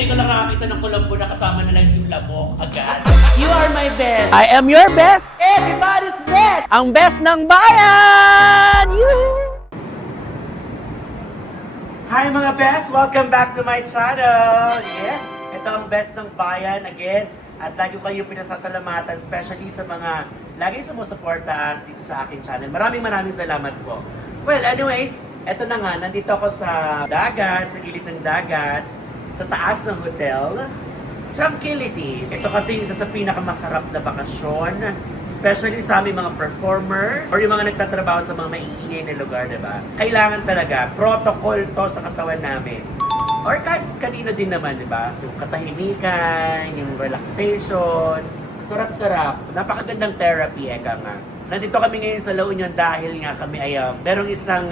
ngayon ko lang nakakita ng Colombo na kasama na lang yung labok agad. You are my best. I am your best. Everybody's best. Ang best ng bayan! Hi mga best! Welcome back to my channel! Yes, ito ang best ng bayan again. At lagi ko kayo pinasasalamatan, especially sa mga laging sumusuporta dito sa aking channel. Maraming salamat po. Well, anyways, eto na nga, nandito ako sa dagat, sa gilid ng dagat, sa taas ng hotel. Tranquility. Ito kasi yung isa sa pinakamasarap na bakasyon, especially sa aming mga performers or yung mga nagtatrabaho sa mga maiingay na lugar, diba? Kailangan talaga, protocol to sa katawan namin. Or kahit kanina din naman, di ba? So, katahimikan, yung relaxation, sarap-sarap. Napakagandang therapy, eka nga. Nandito kami ngayon sa La Union dahil nga kami ay merong isang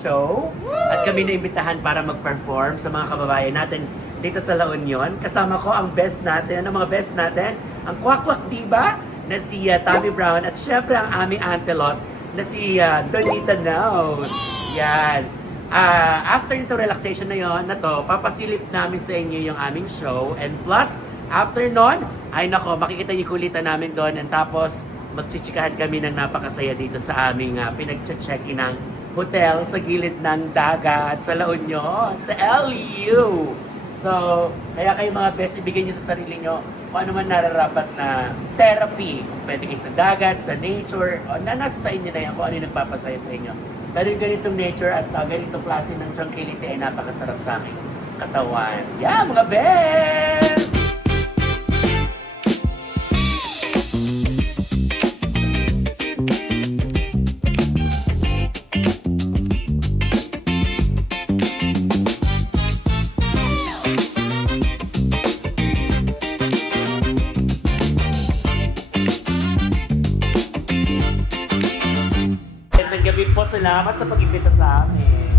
show at kami naimbitahan para mag-perform sa mga kababayan natin dito sa La Union. Kasama ko ang best natin, ang mga best natin, ang Kwak-Kwak Diva na si Tommy Brown at syempre ang aming Antelot na si Donita Knows. Yan. After nito relaxation na yon, papasilip namin sa inyo yung aming show. And plus, after nun, ay nako, makikita yung kulitan namin doon. And tapos, magchichikahan kami ng napakasaya dito sa aming pinag-check-in ng hotel sa gilid ng dagat sa La Union, sa LU. So, kaya kayo mga best, ibigay nyo sa sarili nyo kung ano man nararapat na therapy. Pwede kayo sa dagat, sa nature, o nasa sa inyo na yan kung ano yung nagpapasaya sa inyo. Pero yung ganitong nature at ganitong klase ng tranquility ay napakasarap sa aking katawan. Yeah, mga best! Gabi po, salamat sa pag-imbita sa amin.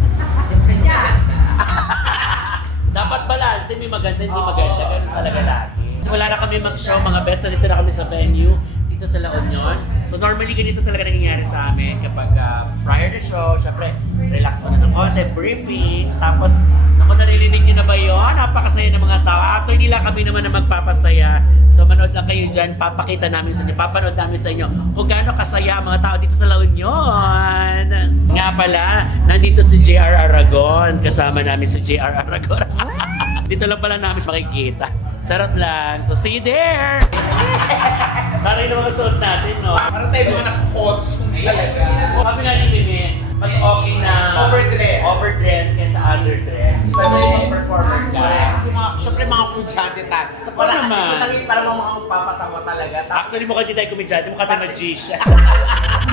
Dapat balance, may maganda, hindi maganda. Ganun talaga lagi. So, wala na kami mag-show, mga best. Dito na kami sa venue, dito sa La Union. So normally ganito talaga nangyayari sa amin kapag prior to show, syempre, relax mo na ng konti, briefing. Tapos, naku, naririnig nyo na ba yun? Napakasaya ng mga tao. After nila kami naman na magpapasaya. So manood lang kayo dyan, papakita namin sa inyo, papanood namin sa inyo kung gaano kasaya ang mga tao dito sa La Union. Nga pala, nandito si JR Aragon, kasama namin si JR Aragon. Dito lang pala namin makikita. Charot lang. So see you there! Para yung mga suot natin, no? Para tayo mga naka-costume talaga. Kami nga ni Mimi, mas okay na overdress kaysa underdress. Especially mga performer ka. Kasi syempre mga kumadyante tayo. Para naman. Para mga magpapatawa talaga. Actually, mukha di tayo kumidyante, mukha tayo magician.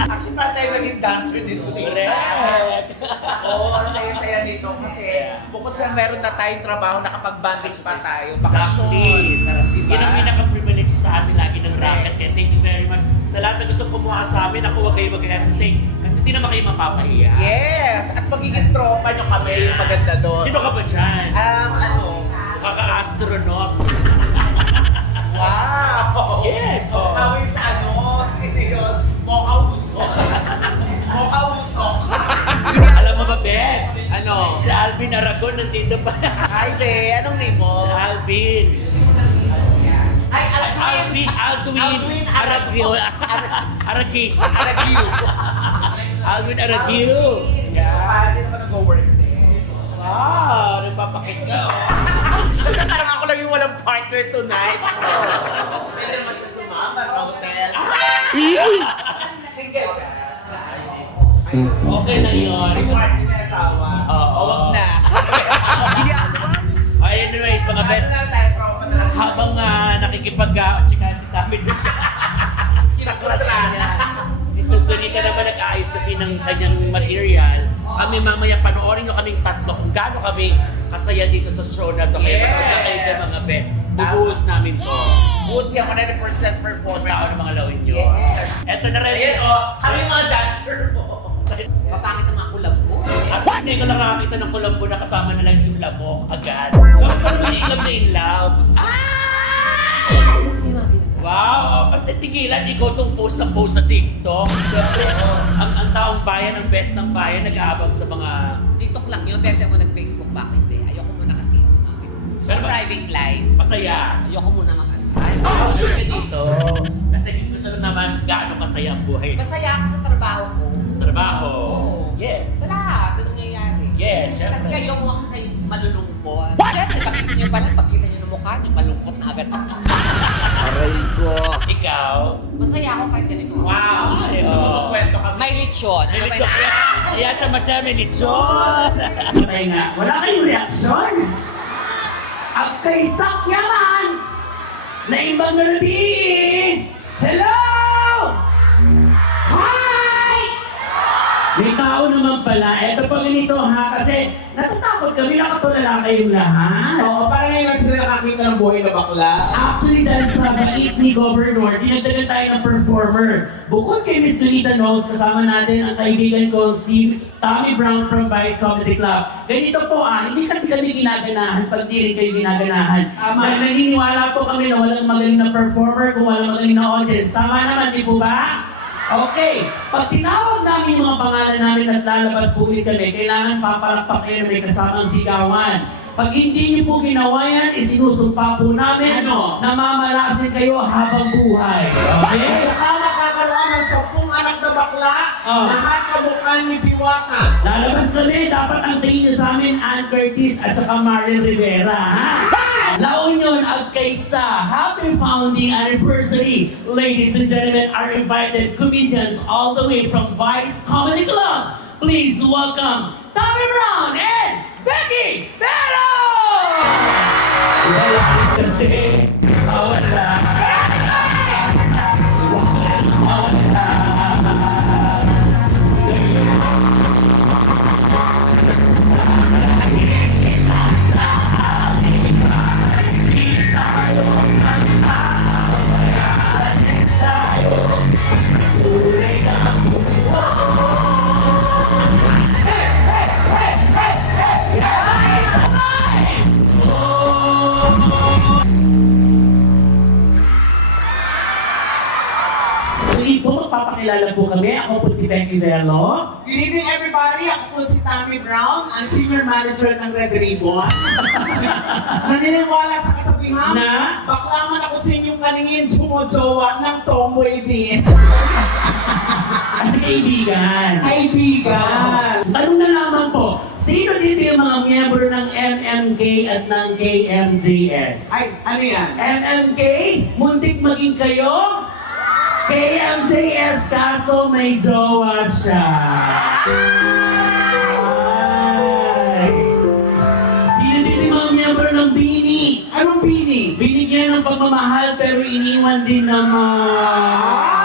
Actually, para tayo naging dancer dito. Correct! Oo, ang saya-saya dito kasi bukod sa meron na tayong trabaho, nakapag-bandage pa tayo. Bakasyon. Exactly. Sarap, diba? Yun ang pinaka-privilege sa atin lagi ng racket. Kaya thank you very much. Sa lahat na gusto kumuha sa amin, ako huwag kayo mag-hesitate. Kasi di naman kayo mapapahiya. Yes! At magiging tropa nyo kami, yung maganda doon. Sino ka ba dyan? Kaka-astronaut. Wow! Yes! Oh. Kawin sa sino yun? Mocha Usok. Mocha Usok. Alam mo ba, Bes? Ano? Si Alvin Aragon nandito pa. Hi, be. Anong name mo? Si Alvin. Ay, Aldwin Aragio. Aragis. Aragio. Alvin Aragio. Yeah. Paano din naman nag-work din? Wow, nagpapakit siya. Kasi parang ako lang yung walang partner tonight. Pwede naman siya sumama sa hotel. Sige. Okay lang yun. May partner may asawa. Oo. O, wag na. Anyways, mga best, Ano na tayo, tropa na lang. habang nakikipag-chikahan si Tommy dun sa crush niya. Si Donita naman nag-aayos kasi ng kanyang material. Kami mamaya panoorin nyo kaming tatlo kung gaano kami kasaya dito sa show na to. Kaya manood na kayo dyan mga best. Bubuhos namin to. Busi ang 100% performance. Tao ng mga lawin nyo. Yes. Eto na rin. Ayan, kami mga dancer mo. Mapangit ang mga kulambo. At least hindi ko nakakita ng Colombo na kasama na lang yung labok agad. Kamusta naman yung love na in love? Wow! Pag titigilan, ikaw itong post ng post sa TikTok. Siyempre, ang taong bayan, ang best ng bayan, nag-aabang sa mga... TikTok lang yun, pero mo nag-Facebook, bakit hindi? Ayoko muna kasi. Sa private life, Masaya. ayoko muna mag-ano. Oh, sure ka dito. Kasi gusto lang naman gaano kasaya ang buhay. Masaya ako sa trabaho ko. Sa trabaho. Oo. Yes. Sa lahat na nangyayari. Yes, syempre. Kasi kayo mga kayo malulungkot. Siyempre, pag-isip nyo pa lang, pagkita nyo ng mukha nyo, malungkot na agad. Aray ko. Ikaw. Masaya ako kahit ganito. Wow. Ay, So, oo. magkwento kami. May lechon. Ano ba yun? Kaya siya masyami may lechon. Patay nga. Wala kayong reaksyon. At kay Sak naman, na ibang gabi. Hello! Hi! May tao naman pala. Eto pa ganito ha, kasi natatakot kami, nakatulala kayong lahat. Oo, parang ngayon lang sila nakakita ng buhay na bakla. Actually, dahil sa bait ni Governor, dinagdagan tayo ng performer. Bukod kay Miss Donita Knowles, kasama natin ang kaibigan ko si Tommy Brown from Vice Comedy Club. Ganito po hindi kasi kami ginaganahan pag di rin kayo ginaganahan. Tama. Dahil naniniwala po kami na walang magaling na performer kung walang magaling na audience. Tama naman, di po ba? Okay, pag tinawag namin yung mga pangalan namin at lalabas po ulit kami, kailangan papalakpak kayo na may kasamang sigawan. Pag hindi niyo po ginawa yan, isinusumpa po namin na mamalasin kayo habang buhay. Okay? At saka magkakaroon ng 10 anak na bakla, Oh. lahat kamukha ni Diwata. Lalabas kami, dapat ang tingin niyo sa amin, Ann Curtis at saka Marian Rivera, ha? La Union at kaysa happy founding anniversary. Ladies and gentlemen, are invited comedians all the way from Vice Comedy Club. Please welcome Tommy Brown and Becky Vero! Wala kasi mawala. Mawala. Muli po, magpapakilala po kami. Ako po si Becky Velo. Good evening everybody, ako po si Tommy Brown, ang Senior Manager ng Red Ribbon. Naniniwala sa kasabihan, Na? bakla man ako sa inyong paningin, jumojowa ng tomboy din. Kasi kaibigan. Kaibigan! Tanong na lamang po, sino dito yung mga miyembro ng MMK at ng KMJS? Ay, ano yan? MMK, muntik maging kayo? KMJS, kaso may jowa siya. Ay. Sino dito yung mga miyembro ng Bini? Anong bini? Binigyan ng pagmamahal pero iniwan din naman.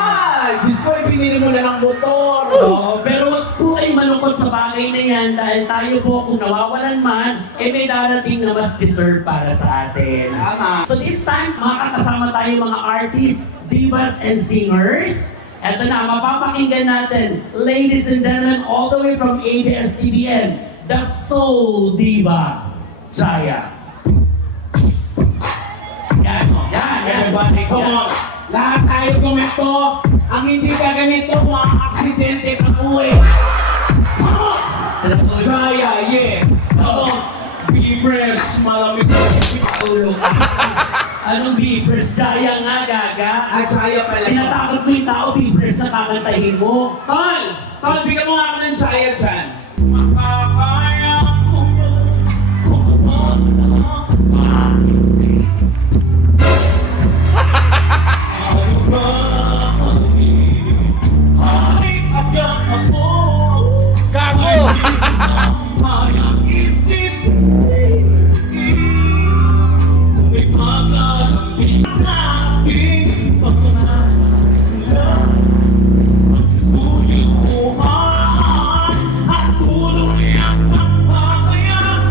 Diyos ko, ibinili mo na ng motor. Oo, pero wag po kayo malungkot sa bagay na yan dahil tayo po kung nawawalan man, may darating na mas deserve para sa atin. Tama. So this time, makakasama tayo mga artists, divas, and singers. Eto na, mapapakinggan natin, ladies and gentlemen, all the way from ABS-CBN, the Soul Diva, Jaya. Yan, yan. Everybody, come on. Lahat tayo gumito. Ang hindi ka ganito, mga aksidente pag-uwi. Come on! Jaya, yeah. Come on. Be fresh, malamig ko. Ulo ka. Anong beavers? Jaya nga, gaga. Ah, Jaya pala. Tinatakot mo yung tao, beavers na kakantahin mo. Tol! Tol, bigyan mo nga ako ng Jaya dyan. Makakaya ko ba? Kung ano sa akin? Ano ba ang hari agad ako? Gago! Mayang isip kung may paglalamig aking pagkakalan magsisuyuhan at tuloy ang pagpapayag.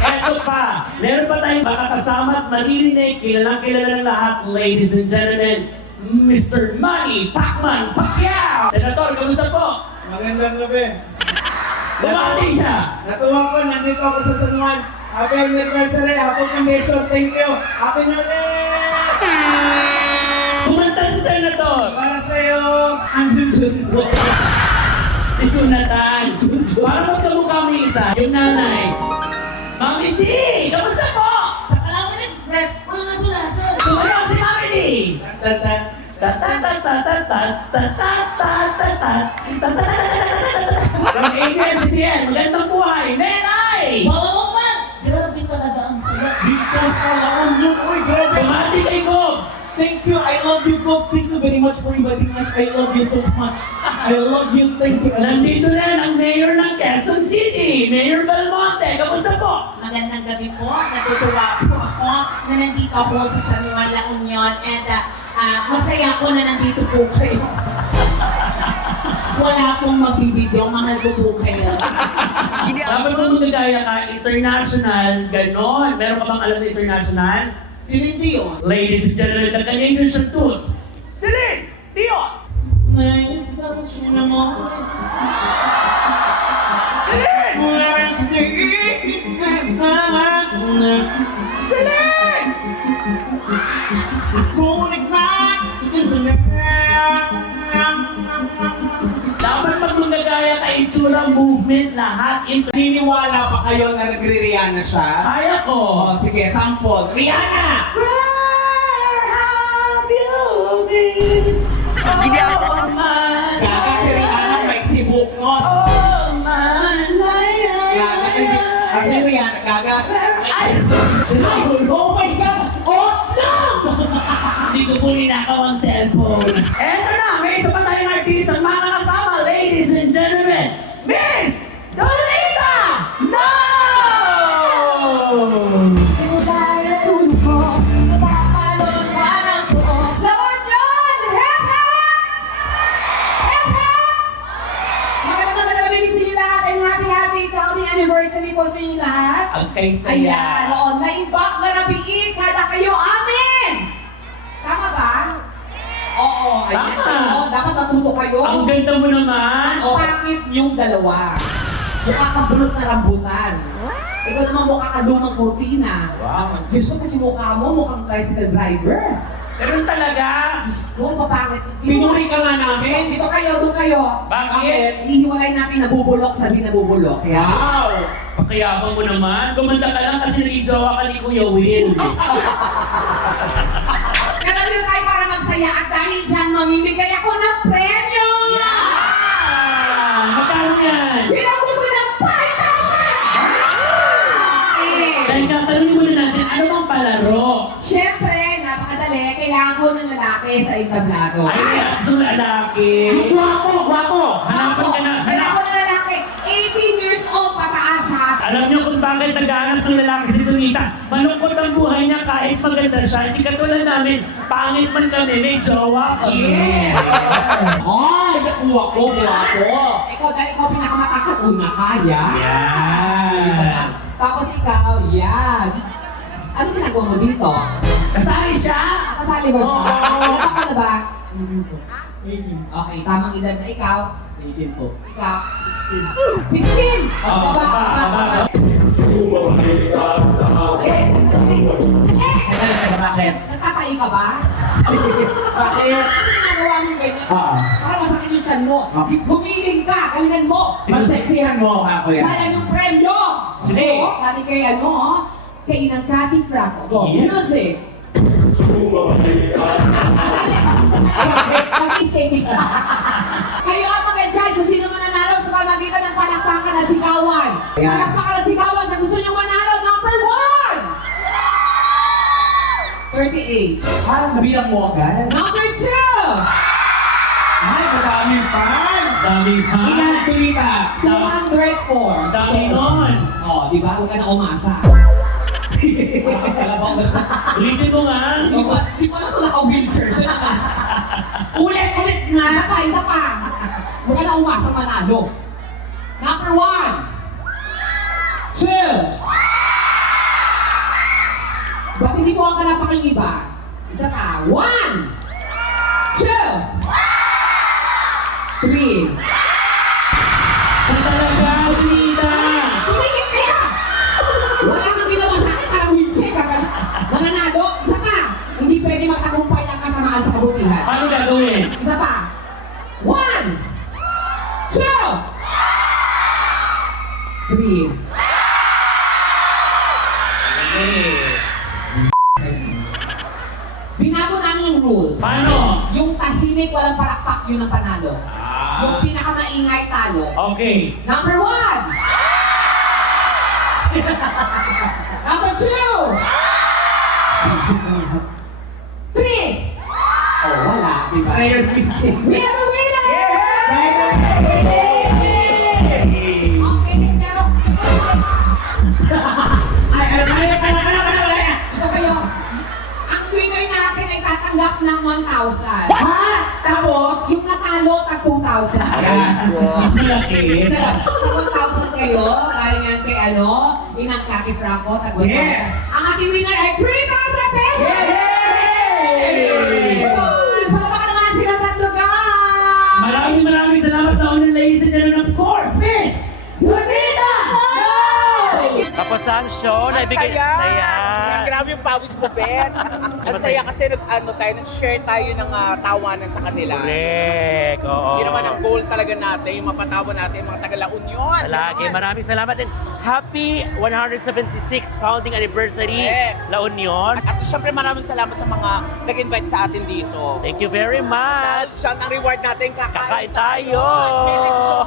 Eto pa, meron pa tayong makakasama at maririnig, kilalang kilala ng lahat, ladies and gentlemen, Mr. Manny Pacman Pacquiao! Senator, kamusta po? Magandang gabi. Bumati siya! Natuwa ko, nandito ako sa San Juan. Happy anniversary, happy convention, thank you. Happy New Year! Kumanta si Senator! Para sa'yo, ang junjun ko. Si Jonathan. Parang mas kamukha mo yung isa, yung nanay. Mami D! Kamusta po? Sa Palawan Express, wala nga sulasan. Sumayaw si Mami D! From ABS-CBN, magandang buhay! Melay! Wow, man! Grabe talaga ang saya. Dito sa laon yun. Uy, grabe. Bumati kay Gob! Thank you. I love you, God. Thank you very much for inviting us. I love you so much. I love you. Thank you. Nandito rin ang mayor ng Quezon City, Mayor Belmonte. Kamusta po? Magandang gabi po. Natutuwa po ako na nandito ako sa San Juan, La Union. And masaya ako na nandito po kayo. Wala pong magbibideo. Mahal ko po kayo. Dapat mo nagaya ka, international, ganon. Meron ka bang alam na international? Celine Dion. Ladies and gentlemen, the Canadian Chanteuse, Celine Dion! Nice function naman. Celine! Where's the Celine! Dapat pag nagaya ka, itsura, movement, lahat. Niniwala pa kayo na nagre-Rihanna siya? Kaya ko. Oh, sige, sample. Rihanna! Where have you been? Oh, my Gaga si Rihanna, may sibuk nun. Oh, my Gaga, hindi. Kasi Rihanna, gaga. Ay! Oh my God! Oh, lang! Hindi ko po ninakaw ang cellphone. Eto na, may isa pa tayong artist ang mga kasama, ladies and gentlemen, Miss Donita! No! Lawan yun! Hep, hep! Hep, hep! Magandang gabi sa inyo lahat and happy 10th anniversary po sa inyo lahat. Ang kay Ayan, saya. noon, na-imbak na nabiik kada kayo amin! Tama ba? Oo, ayan. Tama. Oo, dapat matuto kayo. Ang ganda mo naman. Ang pangit niyong dalawa. Mukha kang bulot na rambutan. Ikaw naman mukha ka lumang kortina. Wow. Diyos ko kasi mukha mo, mukhang tricycle driver. Ganun talaga. Diyos ko, papangit. Pinuri ka nga namin. Dito kayo, doon kayo. Bakit? Hinihiwalay natin nabubulok, sabi nabubulok. Kaya, Wow! Pakiyabang mo naman. Gumanda ka lang kasi naging jowa ka ni Kuya Will. pero dito tayo para magsaya at dahil dyan, mamimigay ako ng premyo! Ah, magkano yan? Sino gusto ng 5,000? Dahil tatanungin muna natin, ano bang palaro? Siyempre, napakadali. Kailangan ko ng lalaki sa entablado. Ay, gusto mo lalaki. Guwapo! Guwapo! Hanapan ka na. Kailangan ko ng lalaki. 18 years old pataas ha. Alam niyo kung bakit naghahanap ng lalaki si Donita? Malungkot ang buhay niya kahit maganda siya. Hindi katulad namin. Pangit man kami, may jowa kami. Yes! Ay, nakuha ko! Guwapo! Ikaw dahil ikaw pinakamakakatuna ka, Yan. Tapos ikaw, yan. Ano ginagawa mo dito? Kasali siya. Kasali ba siya? Oo. Ilan ka na ba? Okay, tamang edad na ikaw. 18 po. Ikaw. 16! Oh, baba. Bakit? Nagtatay ka ba? Bakit? Ano ginagawa mo ganyan? Ah. Para masakit yung tiyan mo. Humiling ka, galingan mo. Maseksihan mo ako yan. Sayang yung premyo! Sige. So, dati kay kay Inang Cathy Franco. Go, Yes. music! Mag-stay ka. Kayo ang mag-judge kung sino mananalo sa pamagitan ng palakpakan at sigawan. Ayan. Palakpakan at sigawan sa gusto niyong manalo, number 1! 38. Parang nabilang mo agad. Number 2! Ay, madaming fan! Dami pa. Ilan, Sulita? 204. Dami nun. Oh, di ba? Huwag ka na umasa. Ulitin mo nga. Di pa na ito naka-wheelchair siya naman. Ulit na. Isa pa. Huwag ka na umasa manalo. Number 1. 2. Ba't hindi mo ang kalapak ang iba? Isa pa. 1. 2. 3. Siya talaga, Donita. Tumigil kaya! Wala kang ginawa sa akin para wheelchair ka. Mananalo. Isa pa. Hindi pwede magtagumpay ang kasamaan sa kabutihan. Paano gagawin? Isa pa. 1, 2, 3. Binago namin yung rules. Paano? Yung tahimik, walang palakpak, yun ang panalo. Yung pinakamaingay talo. Okay. Number 1! Number 2! 3! Oh, wala. Diba? Prayer meeting. We have a winner! Okay, pero... Ito kayo. Ang winner natin ay tatanggap ng 1,000. Ha? Tapos? Yung natalo, tag 2,000. Mas malaki. 1,000 kayo, galing yan kay Inang Kaki Franco, tag 1,000. Yes! Ang ating winner ay 3,000 pesos! Yay! Palamakan naman sila tatlo, guys! Maraming salamat na unin, ladies and gentlemen. Of course, Miss Donita! Tapos na ang show, naibigay saya. Grabe yung pawis mo, Bes. Ang saya kasi nag-share tayo ng tawanan sa kanila. Correct, oo. Yun naman ang goal talaga natin, yung mapatawa natin yung mga taga-La Union. Lagi, maraming salamat and happy 176th founding anniversary, Correct. La Union. At syempre maraming salamat sa mga nag-invite sa atin dito. Thank you very Dahil much. siya ang reward natin, Kakain tayo! Feeling show.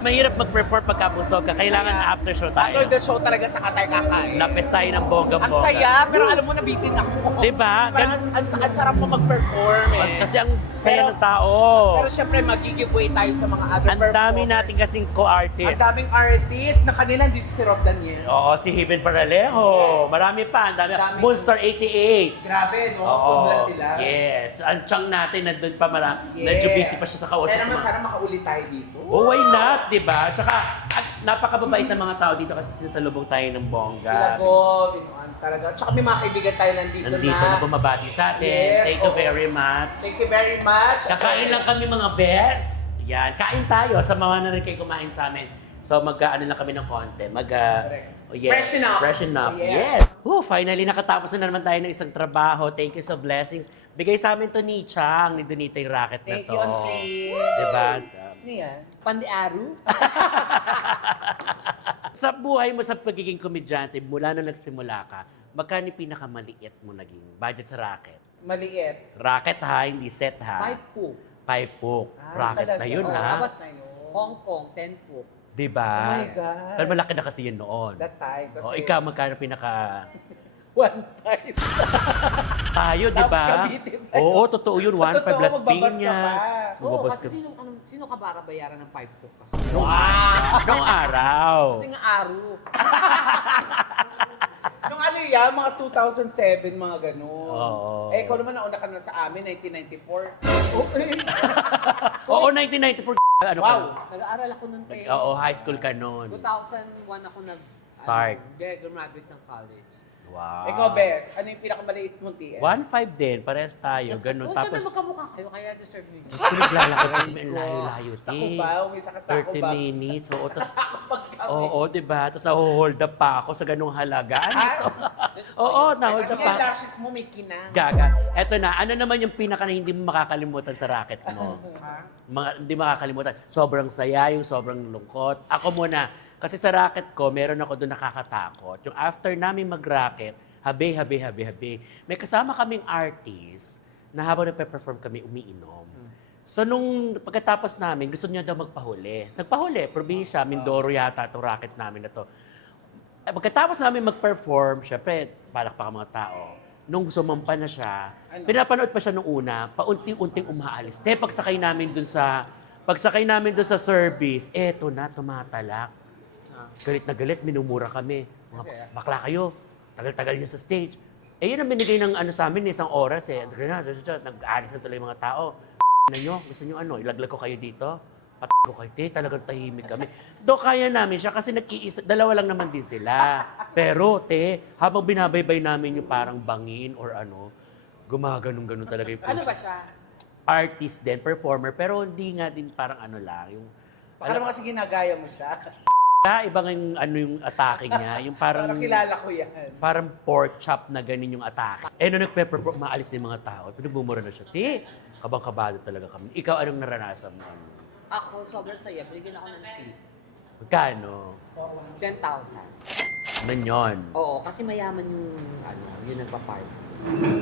Mahirap mag-perform pagkabusog ka. Kailangan after show tayo. After the show talaga sa tayo kakain. Lapes tayo ng Ang bonggang-bongga. saya, pero alam mo, nabitin ako. Diba? Parang ang sarap mo mag-perform eh. Kasi ang saya ng tao. Pero syempre, mag-giveaway tayo sa mga other Ang dami performers. natin kasing co-artists. Ang daming artist na kanina dito si Rob Daniel. Oo, si Hiben Paralejo. Yes. Marami pa. Ang dami. Dami. Moonstar 88. Grabe, no? Oo. Pumla sila. Yes. Ang chang natin nandun pa marami. Yes. Medyo busy pa siya sa kausap. Kaya naman sa mga- sana makaulit tayo dito. Oh, why not? Diba? Tsaka, at napakababait ng mga tao dito kasi sinasalubong tayo ng bongga. Sila go, binuan talaga. Tsaka may mga kaibigan tayo nandito, Nandito na bumabati sa atin. Yes, Thank you oo. very much. Thank you very much. Kakain lang kami mga best. Yan, kain tayo sa mga na rin kayo kumain sa amin. So mag-ano lang kami ng konti. Correct. Oh, yes. Freshen up. Freshen up. Yes. Yes. Finally nakatapos na naman tayo ng isang trabaho. Thank you sa blessings. Bigay sa amin to ni Chang, ni Donita yung racket Thank na to. you, Auntie. Diba? Ano yan? Pandiaru? Sa buhay mo sa pagiging komedyante, mula nung nagsimula ka, magkano yung pinakamaliit mo naging budget sa racket? Maliit. Racket ha, hindi set ha. 5 po. 5 po. Racket talaga. na yun Oh, ha. tapos Hong Kong, 10 po. Diba? Oh my God. Pero malaki na kasi yun noon. That time. Kasi O ikaw, magkano pinaka... 1.5. Tayo, di ba? Tapos Cavite pa yun. Oo, totoo yun. 1.5 Totoo, Las magbabas ka Piñas. pa. Oo, Magbabas kasi ka. sino ka para bayaran ng 5 po kasi? Noong araw. Kasi nga aru. Nung ano yan, mga 2007, mga ganun. Oo. Eh, ikaw naman nauna ka na sa amin, 1994. Oo, 1994. Ano Wow. ka? Nag-aaral ako ng 10. Oo, high school ka noon. 2001 ako Start. graduate ng college. Wow. Ikaw, Bes, ano yung pinakamaliit mong TM? 1.5 din, parehas tayo, ganun. Oo, Tapos, syempre magkamukha kayo, kaya deserve nyo yun. Diyos ko, naglalakad kami ang layo-layo. Sa eh. Cubao, may saka sa 30 Cubao. minutes. Oo, tapos, Pagkami. oo, diba? Tapos naho-hold up pa ako sa ganung halaga. Ano Ah, to? Oo, nahold kasi up yung pa. lashes mo may kinang. Gaga. Eto na, ano naman yung pinaka na hindi mo makakalimutan sa racket mo? Hindi makakalimutan. Sobrang saya, yung sobrang lungkot. Ako muna, kasi sa racket ko, meron ako doon nakakatakot. Yung after namin mag-racket, habi. May kasama kaming artist na habang nagpe-perform kami, umiinom. So nung pagkatapos namin, gusto niya daw magpahuli. Nagpahuli, probinsya, Mindoro yata itong racket namin na to. Pagkatapos namin mag-perform, syempre, palakpak mga tao. Nung sumampa na siya, pinapanood pa siya nung una, paunti-unting umaalis. Pagsakay namin dun sa service, eto na, tumatalak. Galit na galit, minumura kami. Mga bakla kayo, tagal-tagal niyo sa stage. Eh yun ang binigay ng ano sa amin, isang oras eh. Nag-aalis na tuloy mga tao. Na nyo, gusto nyo ano, ilaglag ko kayo dito? Ko kayo, talagang tahimik kami. Do kaya namin siya kasi dalawa lang naman din sila. Pero habang binabaybay namin yung parang bangin or ano, gumaganong-ganon talaga yung Ano ba siya? artist din, performer, pero hindi nga din parang ano lang. Yung, Baka naman kasi ginagaya mo siya. ibang yung, ano yung atake niya, yung parang... Parang kilala ko yan. Parang pork chop na ganin yung atake. Eh, nung nagpe-perform, maalis na yung mga tao, pinagbumura na siya. Kabang-kabado talaga kami. Ikaw, anong naranasan mo? Ako, sobrang saya. Binigyan ako ng tip. Magkano? 10,000. Ano yun? Oo, kasi mayaman yung nagpa-party.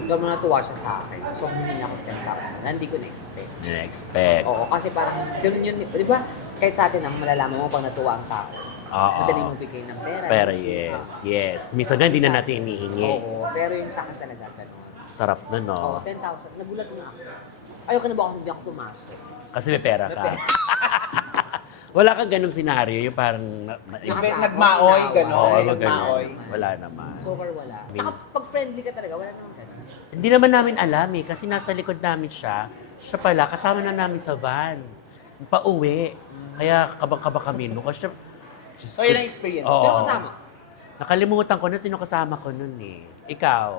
Ikaw mo natuwa siya sa akin. So, hindi niya ako 10,000. Hindi ko na-expect. Na-expect. Oo, kasi parang, ganun yun. Di ba, kahit sa atin ang malalaman mo pag natuwa ang tao. Oo. Madali magbigay ng pera. Pero yes. Minsan nga, hindi na natin inihingi. Oo, pero yung sa akin talaga ganun. Sarap na, Oo, no? 10,000. Nagulat na ako. Ayoko na ba kasi hindi ako pumasok. Kasi may pera May ka. pera. Wala kang ganung senaryo, yung parang... Yung Nagmaoy, gano'n. Oo, May mga nagmaoy. ganun. Wala naman. So far, wala. Tsaka pag friendly ka talaga, wala naman ganun. Hindi naman namin alam eh, kasi nasa likod namin siya. Siya pala, kasama na namin sa van. Pauwi. Kaya kabang-kaba kami. No? Kasi siya, So, yun ang experience. Oo. Sino kasama? Nakalimutan ko na sino kasama ko nun eh. Ikaw.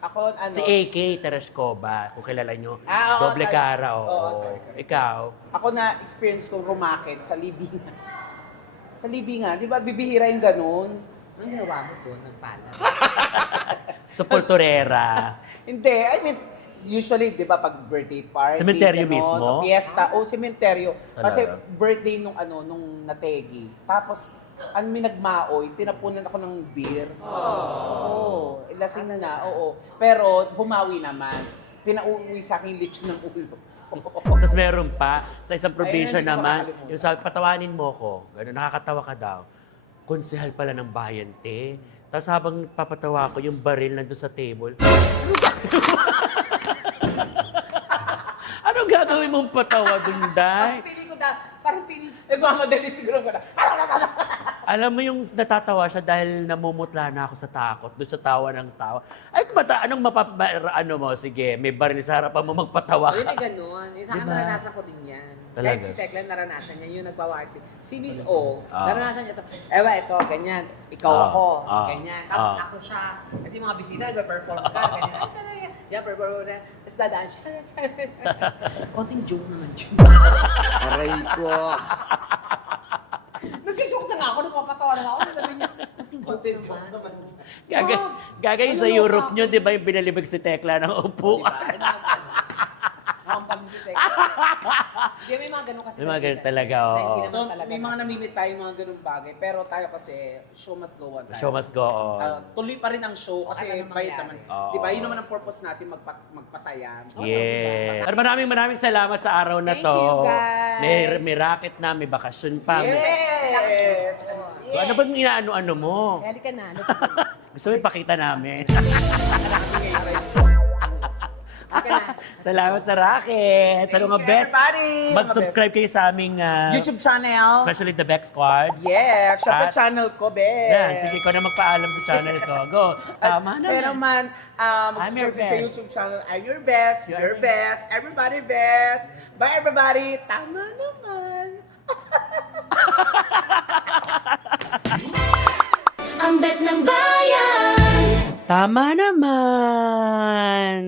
Ako, ano? Si AK Tereshkova, kung kilala nyo. Oo, Doble tal- cara, oo, oo. correct. Ikaw. Ako na experience ko rumakit sa libingan. Sa libingan, di ba bibihira yung ganun? Anong ginawa mo doon? Nagpala. Sa Poltorera. Hindi, I mean, usually, di ba, pag birthday party, Sementeryo ganon, mismo? o fiesta, o sementeryo. Kasi Talaga? birthday nung nategi. Tapos, may nagmaoy, tinapunan ako ng beer. Oo, lasing na, oo. Pero, bumawi naman. Pinauwi sa akin yung lechon ng ulo. Tapos meron pa, sa isang probinsya Ayun, hindi ko naman, makakalimutan. yung sabi, patawanin mo ko. Ganun, nakakatawa ka daw. Konsehal pala ng bayan, te. Tapos habang papatawa ko, yung baril nandun sa table. Anong gagawin mong patawa dun, Day? Parang piling, nagmamadali siguro ko na. Alam mo yung natatawa siya dahil namumutla na ako sa takot, doon sa tawa ng tawa. Ay, anong ano mo? Sige, may baril sa harapan mo, magpatawa Yun ka. ay ganun. Yung sa akin Diba? naranasan ko din yan. Talaga? Kahit si Tekla naranasan niya, yung nagpa-party. Si Miss O, Ah. naranasan niya ito. Ewa, ito, ganyan. Ikaw Ah. ako, Ah. ganyan. Tapos Ah. ako siya. At yung mga bisita, nag-perform ka, ganyan. Ay, siya na yan. Yeah, perform na. Tapos dadaan siya. Konting joke naman, joke. Aray ko. Nag-joke na nga ako, napapatawa na nga ako. Sabi niya, konting joke naman. Gagay sa Europe nyo, di ba yung binalibig si Tekla ng upo? Kampan si Tekla. Hindi, may mga ganun kasi. May mga ganun talaga, Na oo. hindi naman So, talaga may mga namimit tayo mga ganung bagay. Pero tayo kasi, show must go on tayo. Show must go on. Tuloy pa rin ang show kasi Kahit anong bayad mangyari. naman. Oo. Di ba? Yun naman ang purpose natin, magpasaya. Yeah. Pero maraming salamat sa araw na Thank to. you, guys. May racket na, may bakasyon pa. Yes! Ano bang inaano-ano mo? Halika na. Gusto mo ipakita namin? Halika na. Salamat sa racket. Ano mga best? everybody. Mag-subscribe kayo sa aming YouTube channel. especially the Bex Squads. Yes, syempre At- channel ko, be. Yan, sige ko na magpaalam sa channel ko. Go. Tama na. Pero man, I'm your mag-subscribe din sa best. YouTube channel. I'm your best, You are your my best, everybody best. Bye everybody. Tama naman. Ang best ng bayan! Tama naman.